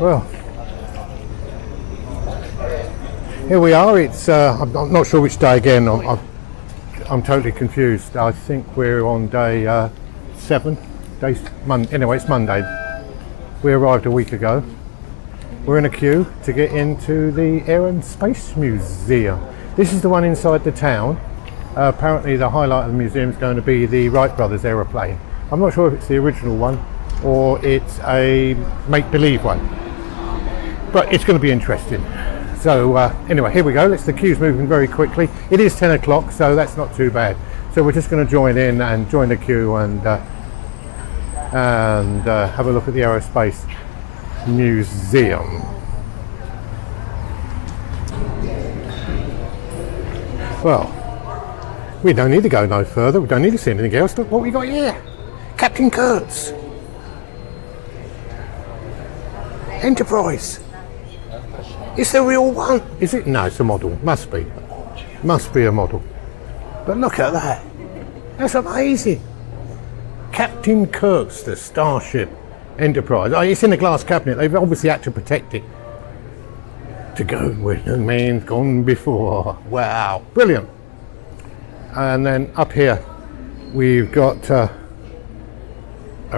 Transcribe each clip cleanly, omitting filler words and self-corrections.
Well, here we are. It's I'm not sure which day again. I'm totally confused. I think we're on day 7. Anyway, it's Monday. We arrived a week ago. We're in a queue to get into the Air and Space Museum. This is the one inside the town. Apparently the highlight of the museum is going to be the Wright brothers aeroplane. I'm not sure if it's the original one or it's a make-believe one, but it's going to be interesting. So anyway, here we go. The queue's moving very quickly. It is 10 o'clock, so that's not too bad. So we're just going to join in and join the queue and have a look at the Aerospace Museum. Well, we don't need to go no further. We don't need to see anything else. Look what we got here. Captain Kurtz. Enterprise. It's the real one. Is it? No, it's a model. Must be. Must be a model. But look at that. That's amazing. Captain Kurtz, the Starship Enterprise. Oh, it's in a glass cabinet. They've obviously had to protect it. To go where no man's gone before. Wow. Brilliant. And then up here, we've got a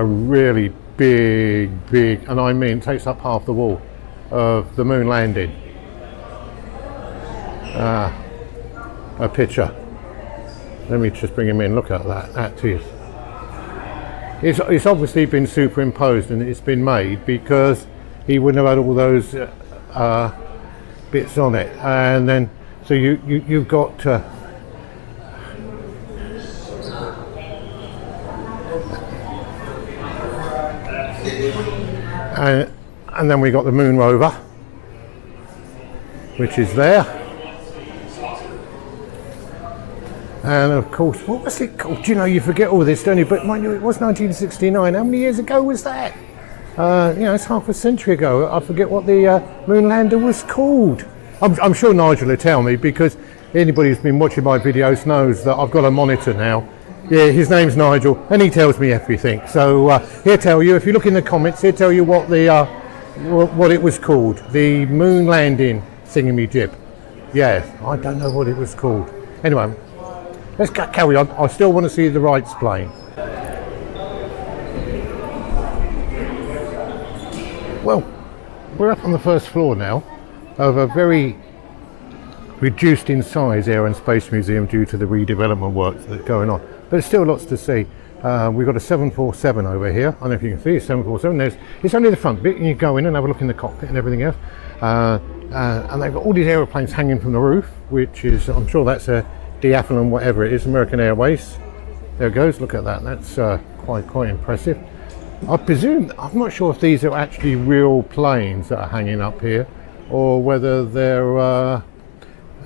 really big, and I mean takes up half the wall of the moon landing. A picture. Let me just bring him in. Look at that. That is. It's obviously been superimposed and it's been made because he wouldn't have had all those bits on it. And then, so you've got. And then we got the moon rover, which is there. And of course, what was it called? You know, you forget all this, don't you? But mind you, it was 1969. How many years ago was that? You know, it's half a century ago. I forget what the moon lander was called. I'm sure Nigel will tell me, because anybody who's been watching my videos knows that I've got a monitor now. Yeah, his name's Nigel, and he tells me everything. So he'll tell you, if you look in the comments, he'll tell you what the what it was called. The moon landing thingamajig. Yeah, I don't know what it was called. Anyway, let's carry on. I still want to see the Wrights plane. Well, we're up on the first floor now of a very reduced in size Air and Space Museum due to the redevelopment work that's going on. But there's still lots to see. We've got a 747 over here. I don't know if you can see it, 747. It's only the front bit, and you go in and have a look in the cockpit and everything else. And they've got all these aeroplanes hanging from the roof, which is, I'm sure that's a Day7, whatever it is, American Airways. There it goes, look at that. That's quite impressive. I presume, I'm not sure if these are actually real planes that are hanging up here, or whether they're, I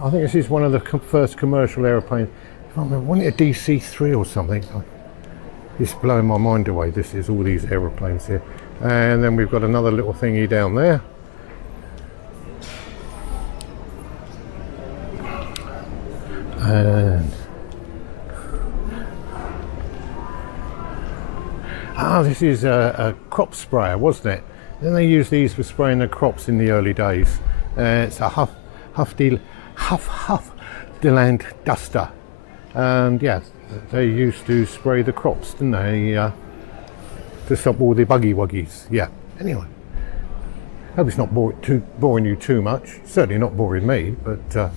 think this is one of the first commercial aeroplanes. I remember, wasn't it a DC-3 or something? It's blowing my mind away. This is all these aeroplanes here. And then we've got another little thingy down there. And this is a crop sprayer, wasn't it? Then they used these for spraying the crops in the early days. It's a Huff Deland duster. And yeah, they used to spray the crops, didn't they? To stop all the buggy wuggies. Yeah. Anyway, hope it's not boring you too much. Certainly not boring me. But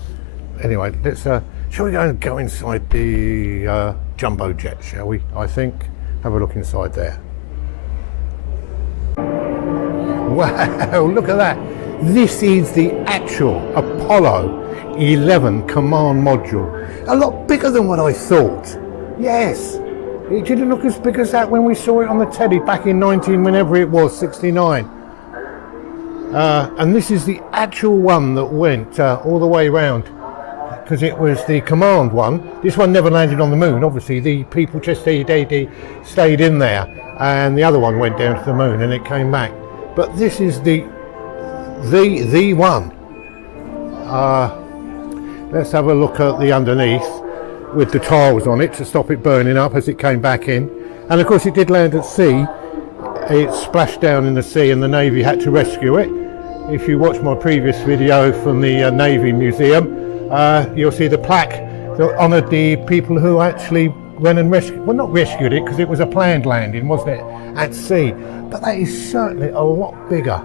anyway, let's. Shall we go inside the jumbo jet? Shall we? I think. Have a look inside there. Wow! Look at that. This is the actual Apollo 11 command module. A lot bigger than what I thought. Yes, it didn't look as big as that when we saw it on the telly back in whenever it was, 69. And this is the actual one that went all the way around, because it was the command one. This one never landed on the moon. Obviously, the people just stayed in there, and the other one went down to the moon and it came back. But this is the one. Let's have a look at the underneath with the tiles on it to stop it burning up as it came back in. And of course it did land at sea, it splashed down in the sea and the Navy had to rescue it. If you watch my previous video from the Navy Museum, you'll see the plaque that honoured the people who actually went and rescued, well, not rescued it because it was a planned landing, wasn't it, at sea. But that is certainly a lot bigger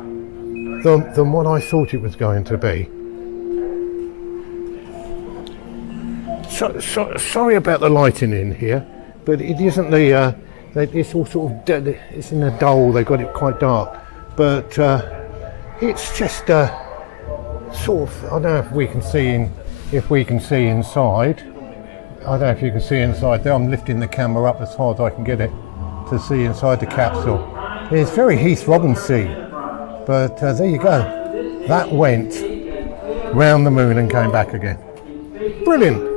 than what I thought it was going to be. So, sorry about the lighting in here, but it isn't the, it's all sort of, it's in a dull, they've got it quite dark, but it's just sort of, I don't know if we can see inside. I don't know if you can see inside there. I'm lifting the camera up as far as I can get it to see inside the capsule. It's very Heath Robins-y, but there you go. That went round the moon and came back again. Brilliant.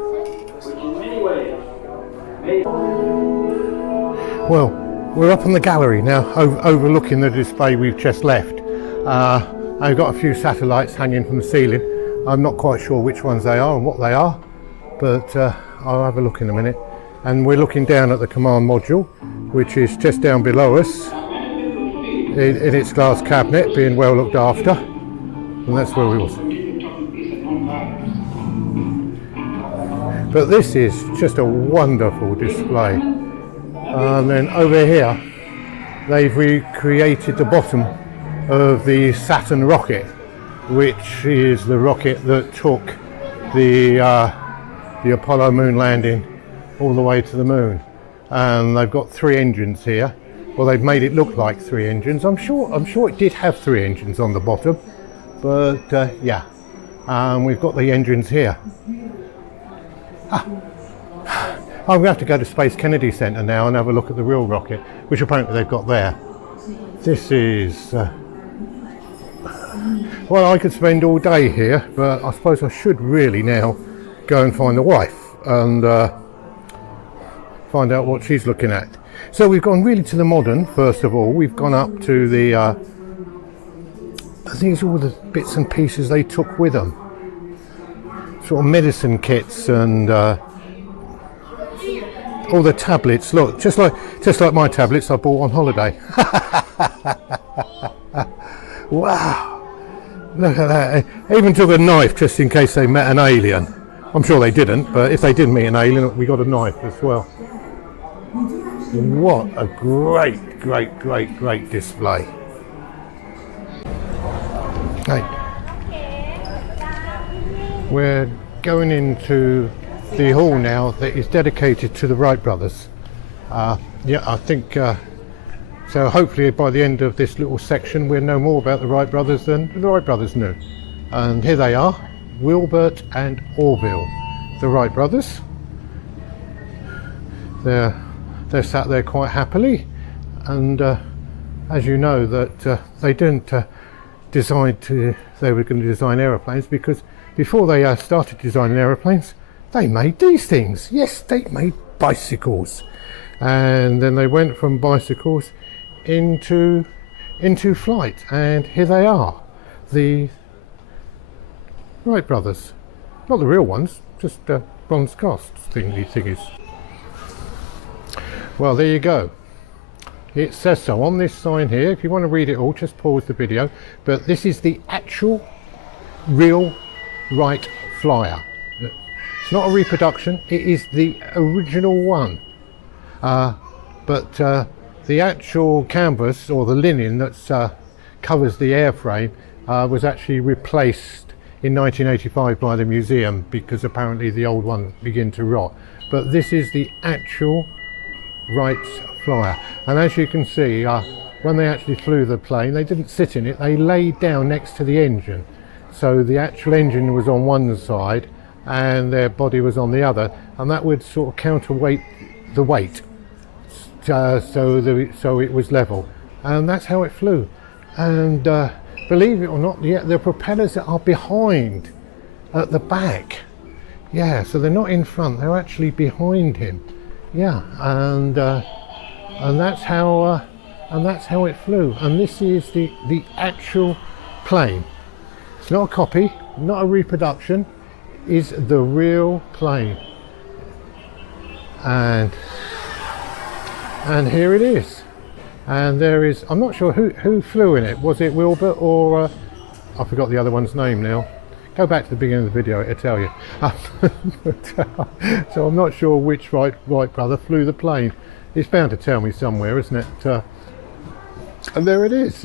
Well, we're up on the gallery now, overlooking the display we've just left. I've got a few satellites hanging from the ceiling. I'm not quite sure which ones they are and what they are, but I'll have a look in a minute. And we're looking down at the command module, which is just down below us in its glass cabinet, being well looked after, and that's where we was. But this is just a wonderful display. And then over here, they've recreated the bottom of the Saturn rocket, which is the rocket that took the Apollo moon landing all the way to the moon. And they've got 3 engines here. Well, they've made it look like 3 engines. I'm sure it did have 3 engines on the bottom, but yeah. We've got the engines here. I'm going to have to go to Space Kennedy Center now and have a look at the real rocket, which apparently they've got there. This is... well, I could spend all day here, but I suppose I should really now go and find the wife and find out what she's looking at. So we've gone really to the modern, first of all. We've gone up to the... I think it's all the bits and pieces they took with them. Sort of medicine kits and... all the tablets, look, just like my tablets I bought on holiday. Wow, look at that. I even took a knife just in case they met an alien. I'm sure they didn't, but if they did meet an alien, we got a knife as well. What a great display. Hey, we're going into the hall now that is dedicated to the Wright brothers. Yeah, I think so. Hopefully by the end of this little section we'll know more about the Wright brothers than the Wright brothers knew. And here they are, Wilbert and Orville, the Wright brothers. They're sat there quite happily, and as you know that they didn't decide they were going to design aeroplanes, because before they started designing aeroplanes they made these things. Yes, they made bicycles, and then they went from bicycles into flight, and here they are, the Wright brothers. Not the real ones, just bronze cast thingies. Well, there you go. It says so on this sign here. If you want to read it all, just pause the video. But this is the actual real Wright flyer. It's not a reproduction, it is the original one. But the actual canvas, or the linen that covers the airframe, was actually replaced in 1985 by the museum, because apparently the old one began to rot. But this is the actual Wright flyer. And as you can see, when they actually flew the plane, they didn't sit in it, they laid down next to the engine. So the actual engine was on one side and their body was on the other, and that would sort of counterweight the weight, so it was level, and that's how it flew. And believe it or not, the propellers that are behind at the back, yeah, so they're not in front, they're actually behind him, yeah, and that's how it flew. And this is the actual plane. It's not a copy, not a reproduction, is the real plane. And here it is. And there is, I'm not sure who flew in it. Was it Wilbur or I forgot the other one's name now. Go back to the beginning of the video, it'll tell you. So I'm not sure which Wright brother flew the plane. It's bound to tell me somewhere, isn't it? And there it is.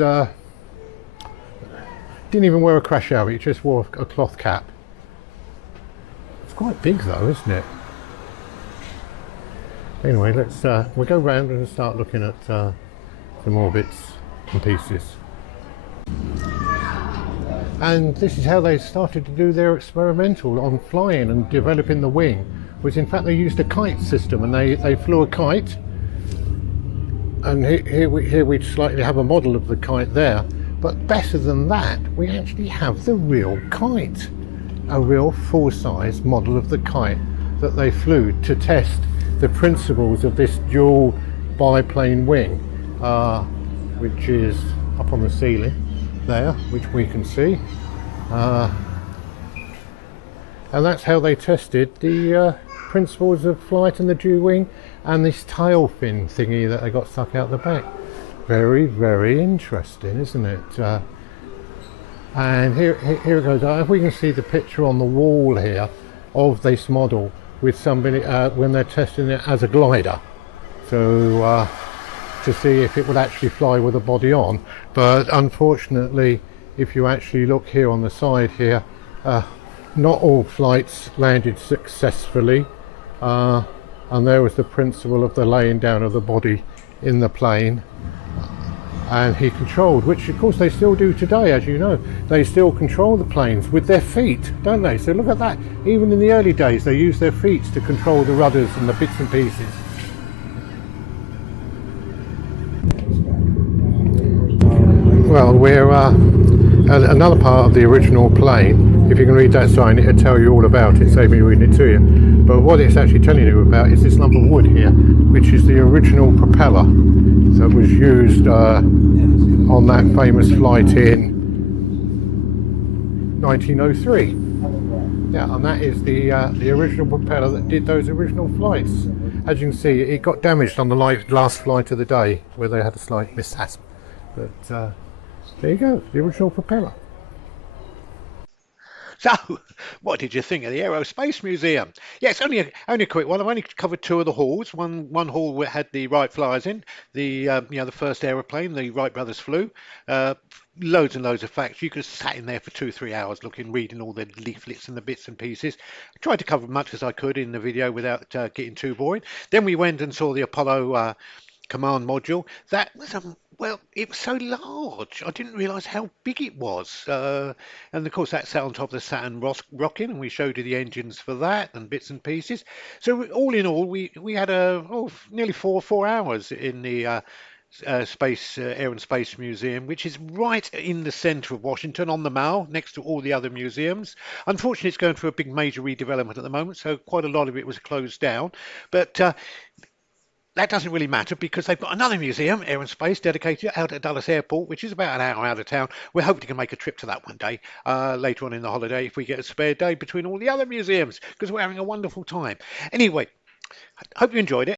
Didn't even wear a crash helmet, he just wore a cloth cap. It's quite big though, isn't it? Anyway, let's we'll go round and start looking at some more bits and pieces. And this is how they started to do their experimental on flying and developing the wing. Was in fact they used a kite system, and they flew a kite. And here we slightly have a model of the kite there. But better than that, we actually have the real kite, a real full-size model of the kite that they flew to test the principles of this dual biplane wing, which is up on the ceiling there, which we can see, and that's how they tested the principles of flight and the dual wing and this tail fin thingy that they got stuck out the back. Very, very interesting, isn't it? And here it goes. If we can see the picture on the wall here of this model with somebody when they're testing it as a glider, so to see if it would actually fly with a body on. But unfortunately, if you actually look here on the side here, not all flights landed successfully, and there was the principle of the laying down of the body in the plane. And he controlled, which of course they still do today, as you know. They still control the planes with their feet, don't they? So look at that. Even in the early days, they used their feet to control the rudders and the bits and pieces. Well, we're at another part of the original plane. If you can read that sign, it'll tell you all about it, save me reading it to you. But what it's actually telling you about is this lump of wood here, which is the original propeller that was used on that famous flight in 1903. Yeah, and that is the original propeller that did those original flights. As you can see, it got damaged on the last flight of the day, where they had a slight mishap. But there you go, the original propeller. So, what did you think of the Aerospace Museum? Yeah, it's only a quick one. I've only covered two of the halls. One hall had the Wright flyers in, the first aeroplane the Wright brothers flew. Loads and loads of facts. You could have sat in there for 2-3 hours reading all the leaflets and the bits and pieces. I tried to cover as much as I could in the video without getting too boring. Then we went and saw the Apollo command module. That was well, it was so large. I didn't realise how big it was. And of course, that sat on top of the Saturn rocket, and we showed you the engines for that and bits and pieces. So all in all, we had nearly four hours in the Air and Space Museum, which is right in the centre of Washington on the Mall, next to all the other museums. Unfortunately, it's going through a big major redevelopment at the moment, so quite a lot of it was closed down. But that doesn't really matter because they've got another museum, Air and Space, dedicated out at Dulles Airport, which is about an hour out of town. We're hoping to make a trip to that one day, later on in the holiday, if we get a spare day between all the other museums, because we're having a wonderful time. Anyway, hope you enjoyed it.